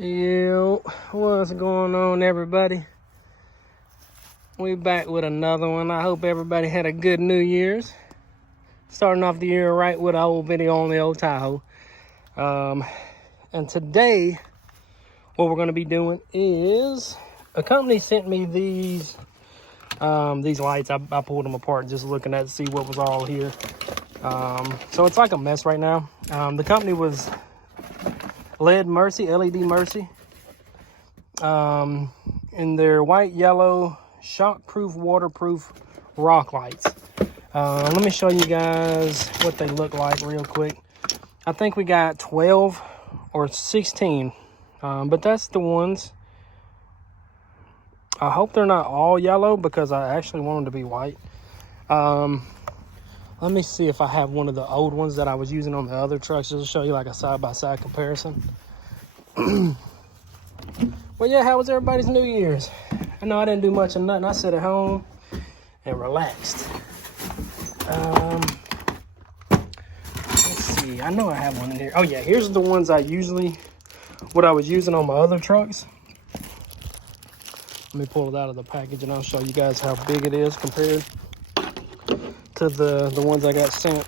Yo, what's going on, everybody? We back with another one. I hope everybody had a good New Year's. Starting off the year right with an old video on the old Tahoe. And today, what we're going to be doing is a company sent me these lights. I pulled them apart just looking at to see what was all here. So it's like a mess right now. The company was Ledmircy, LED-Mercy, in their white, yellow, shockproof, waterproof Rocklights. Let me show you guys what they look like real quick. I think we got 12 or 16, but that's the ones. I hope they're not all yellow because I actually want them to be white. Let me see if I have one of the old ones that I was using on the other trucks. Just to show you like a side-by-side comparison. Well, yeah, how was everybody's New Year's? I know I didn't do much of nothing. I sat at home and relaxed. Let's see. I know I have one in here. Oh, yeah, here's the ones what I was using on my other trucks. Let me pull it out of the package and I'll show you guys how big it is compared to the ones I got sent.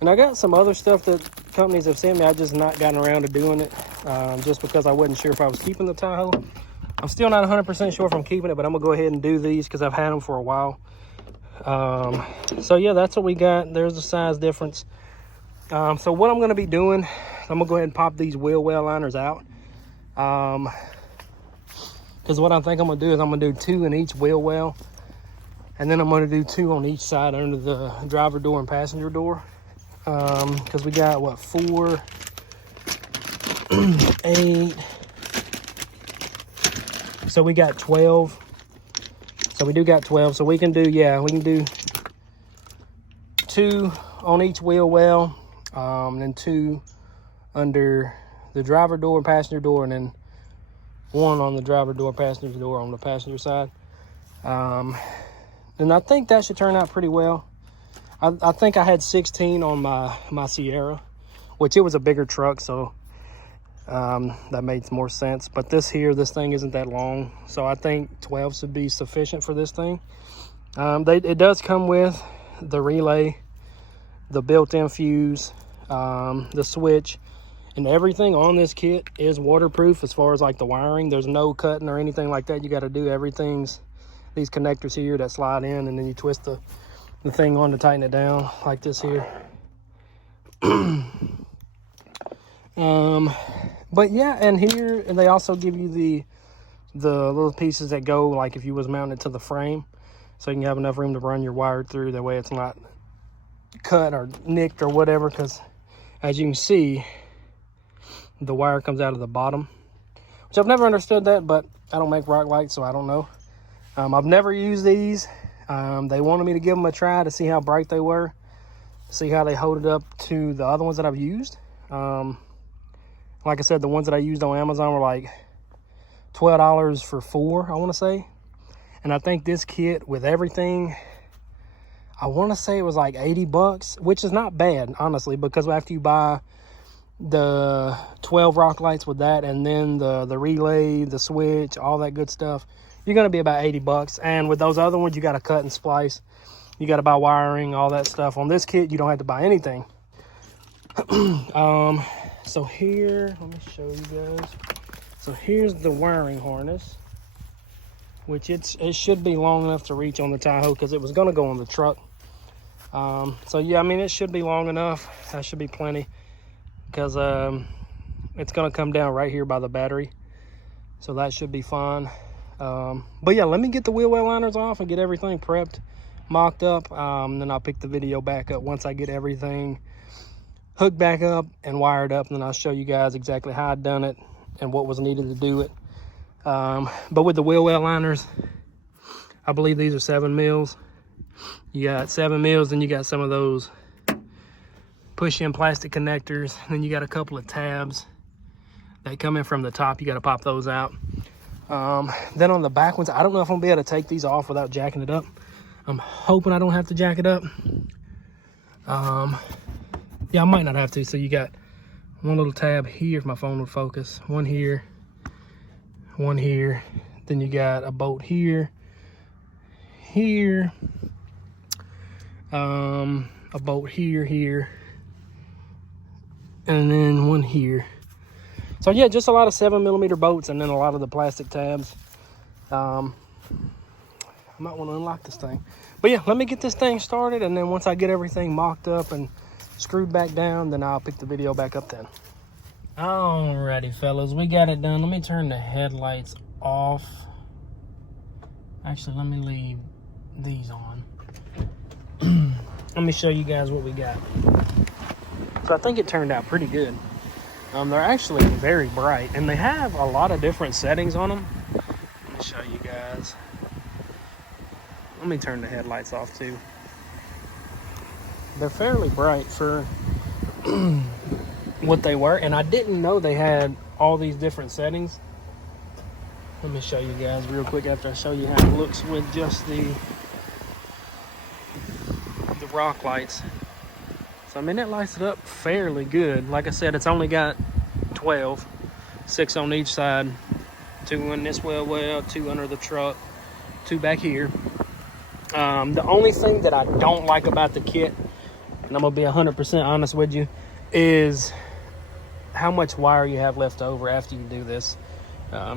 And I got some other stuff that companies have sent me. I just not gotten around to doing it just because I wasn't sure if I was keeping the Tahoe. I'm still not 100% sure if I'm keeping it, but I'm gonna go ahead and do these because I've had them for a while. So yeah, that's what we got. There's the size difference. So what I'm gonna be doing, I'm gonna go ahead and pop these wheel well liners out. Because what I think I'm gonna do is I'm gonna do 2 in each wheel well. And then I'm going to do 2 on each side under the driver door and passenger door. Because we got, what, 4, 8. So we got 12. So we do got 12. So we can do, we can do 2 on each wheel well. And then 2 under the driver door and passenger door. And then 1 on the driver door, passenger door on the passenger side. And I think that should turn out pretty well. I think I had 16 on my Sierra, which it was a bigger truck, so that made more sense. But this thing isn't that long, so I think 12 should be sufficient for this thing. It does come with the relay, the built-in fuse, the switch, and everything on this kit is waterproof as far as like the wiring. There's no cutting or anything like that. You got to do everything's these connectors here that slide in, and then you twist the thing on to tighten it down like this here. But yeah, and here they also give you the little pieces that go like if you was mounted to the frame, so you can have enough room to run your wire through. That way it's not cut or nicked or whatever, because as you can see, the wire comes out of the bottom, which I've never understood that, but I don't make rock lights, so I don't know. I've never used these. They wanted me to give them a try to see how bright they were, see how they hold it up to the other ones that I've used. Like I said, the ones that I used on Amazon were like $12 for 4, I want to say. And I think this kit with everything, I want to say it was like 80 bucks, which is not bad, honestly, because after you buy the 12 rock lights with that, and then the relay, the switch, all that good stuff, you're going to be about 80 bucks. And with those other ones, you got to cut and splice. You got to buy wiring, all that stuff. On this kit, you don't have to buy anything. So here, let me show you guys. So here's the wiring harness, which it should be long enough to reach on the Tahoe because it was going to go on the truck. So yeah, I mean, it should be long enough. That should be plenty because it's going to come down right here by the battery. So that should be fine. But yeah, let me get the wheel well liners off and get everything prepped, mocked up. Then I'll pick the video back up once I get everything hooked back up and wired up. And then I'll show you guys exactly how I done it and what was needed to do it. But with the wheel well liners, I believe these are 7 mils. You got 7 mils, then you got some of those push-in plastic connectors. Then you got a couple of tabs that come in from the top. You got to pop those out. Then on the back ones, I don't know if I'm gonna be able to take these off without jacking it up. I'm hoping I don't have to jack it up. Yeah, I might not have to. So you got one little tab here if my phone would focus. One here, one here. Then you got a bolt here, here, a bolt here, here, and then one here. So yeah, just a lot of 7mm bolts and then a lot of the plastic tabs. I might want to unlock this thing. But yeah, let me get this thing started, and then once I get everything mocked up and screwed back down, then I'll pick the video back up then. Alrighty, fellas, we got it done. Let me turn the headlights off. Actually, let me leave these on. Let me show you guys what we got. So I think it turned out pretty good. They're actually very bright, and they have a lot of different settings on them. Let me show you guys. Let me turn the headlights off too. They're fairly bright for what they were, and I didn't know they had all these different settings. Let me show you guys real quick after I show you how it looks with just the rock lights. So I mean, it lights it up fairly good. Like I said, it's only got 12, 6 on each side, 2 in this well, 2 under the truck, 2 back here. The only thing that I don't like about the kit, and I'm gonna be 100% honest with you, is how much wire you have left over after you do this.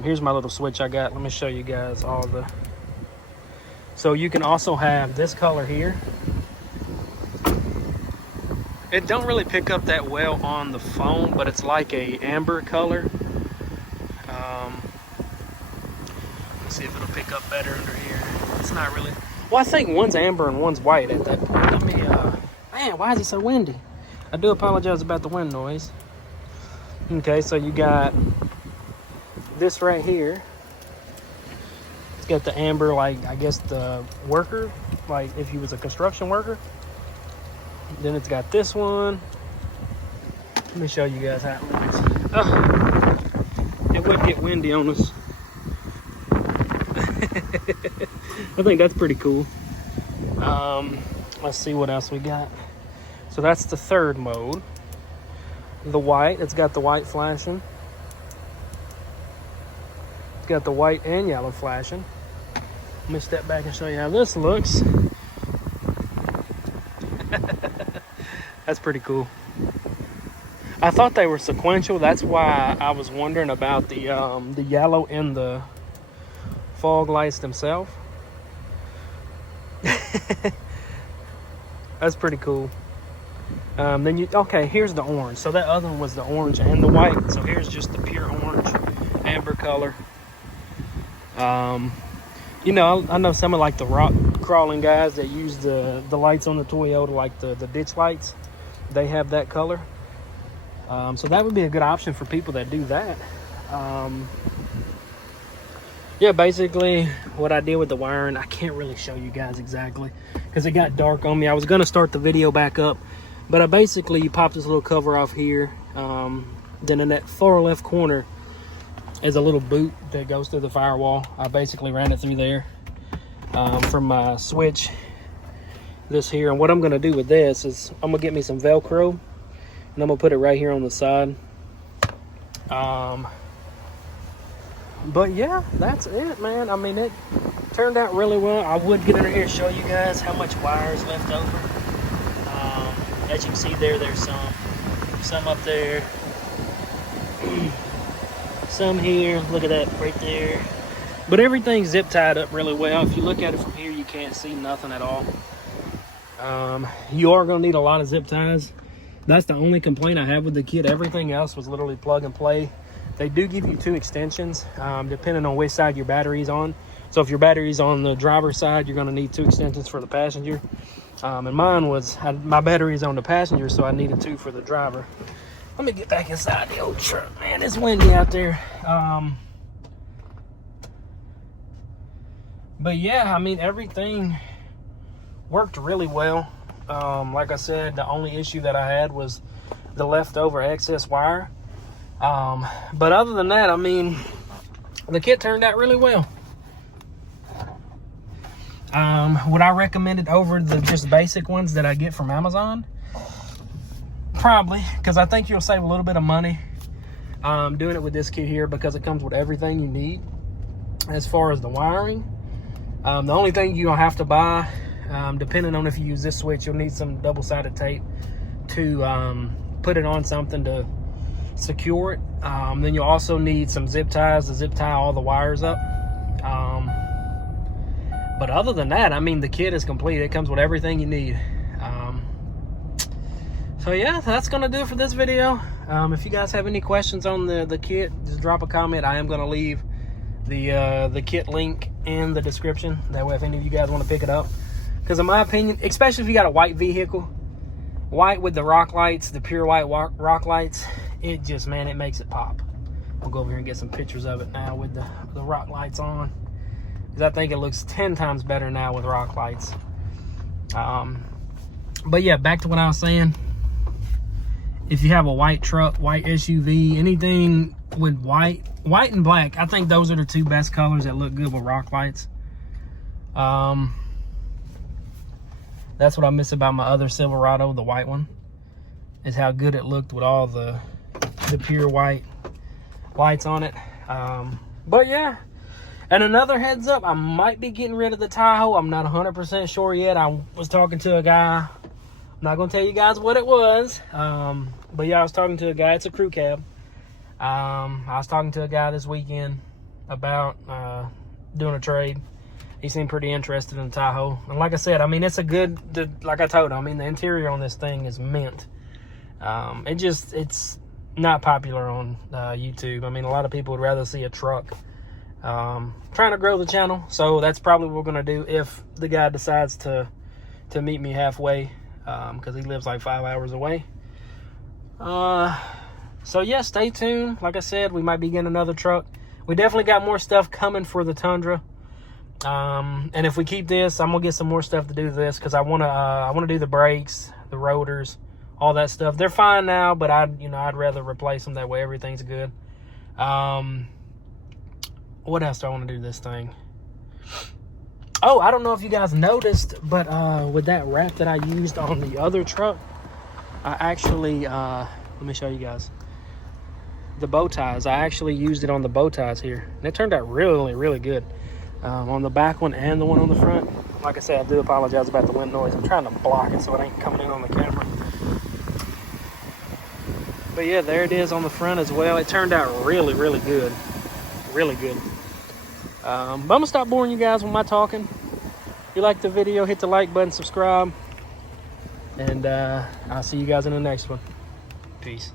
Here's my little switch I got. Let me show you guys all the... So you can also have this color here. It don't really pick up that well on the phone, but it's like a amber color. Let's see if it'll pick up better under here. It's not really... Well, I think one's amber and one's white at that point. Let me, man, why is it so windy? I do apologize about the wind noise. Okay, so you got this right here. It's got the amber, like, I guess the worker, like if he was a construction worker. Then it's got this one. Let me show you guys how it looks. It would get windy on us. I think that's pretty cool. Let's see what else we got. So that's the third mode. The white, it's got the white flashing. It's got the white and yellow flashing. Let me step back and show you how this looks. That's pretty cool. I thought they were sequential. That's why I was wondering about the yellow and the fog lights themselves. That's pretty cool. Then you, okay, here's the orange. So that other one was the orange and the white. So here's just the pure orange, amber color. You know, I know some of like the rock crawling guys that use the lights on the Toyota, like the ditch lights. They have that color. So that would be a good option for people that do that. Yeah, basically what I did with the wiring, I can't really show you guys exactly because it got dark on me. I was going to start the video back up, but I basically, you pop this little cover off here. Then in that far left corner is a little boot that goes through the firewall. I basically ran it through there from my switch, this here. And what I'm going to do with this is I'm going to get me some Velcro and I'm going to put it right here on the side. But yeah, that's it, man. I mean, it turned out really well. I would get in here and show you guys how much wire is left over. As you can see there, there's some up there, some here. Look at that right there. But everything's zip tied up really well. If you look at it from here, you can't see nothing at all. You are going to need a lot of zip ties. That's the only complaint I have with the kit. Everything else was literally plug and play. They do give you 2 extensions, depending on which side your battery's on. So if your battery's on the driver's side, you're going to need 2 extensions for the passenger. And mine was, my battery's on the passenger, so I needed 2 for the driver. Let me get back inside the old truck. Man, it's windy out there. But yeah, I mean, everything worked really well. Like I said, the only issue that I had was the leftover excess wire. But other than that, I mean, the kit turned out really well. Would I recommend it over the just basic ones that I get from Amazon? probably, because I think you'll save a little bit of money doing it with this kit here, because it comes with everything you need as far as the wiring. The only thing you'll have to buy, depending on if you use this switch, you'll need some double-sided tape to put it on something to secure it. Then you'll also need some zip ties to zip tie all the wires up. But other than that, I mean, the kit is complete. It comes with everything you need. So yeah, that's gonna do it for this video. If you guys have any questions on the kit, just drop a comment. I am gonna leave the kit link in the description. That way, if any of you guys want to pick it up, because in my opinion, especially if you got a white vehicle, white with the Rocklights, the pure white Rocklights, it just, man, it makes it pop. I'll go over here and get some pictures of it now with the Rocklights on, because I think it looks 10 times better now with Rocklights. But yeah, back to what I was saying. If you have a white truck, white SUV, anything with white and black, I think those are the two best colors that look good with Rocklights. That's what I miss about my other Silverado, the white one, is how good it looked with all the pure white lights on it. But yeah, and another heads up, I might be getting rid of the Tahoe. I'm not 100% sure yet. I was talking to a guy. I'm not gonna tell you guys what it was, but yeah, I was talking to a guy. It's a crew cab. I was talking to a guy this weekend about doing a trade. He seemed pretty interested in the Tahoe, and like I said, I mean, it's a good, like I told him, I mean, the interior on this thing is mint. It's not popular on YouTube. I mean, a lot of people would rather see a truck. Trying to grow the channel, so that's probably what we're gonna do if the guy decides to meet me halfway, because he lives like 5 hours away. So yeah, stay tuned. Like I said, we might be getting another truck. We definitely got more stuff coming for the Tundra. And if we keep this, I'm gonna get some more stuff to do this, because I wanna do the brakes, the rotors, all that stuff. They're fine now, but I'd rather replace them. That way everything's good. What else do I want to do this thing? Oh, I don't know if you guys noticed, but with that wrap that I used on the other truck, I actually let me show you guys the bow ties. I actually used it on the bow ties here, and it turned out really, really good. On the back one and the one on the front. Like I said, I do apologize about the wind noise. I'm trying to block it so it ain't coming in on the camera. But yeah, there it is on the front as well. It turned out really, really good. Really good. But I'm gonna stop boring you guys with my talking. If you like the video, hit the like button, subscribe, and I'll see you guys in the next one. Peace.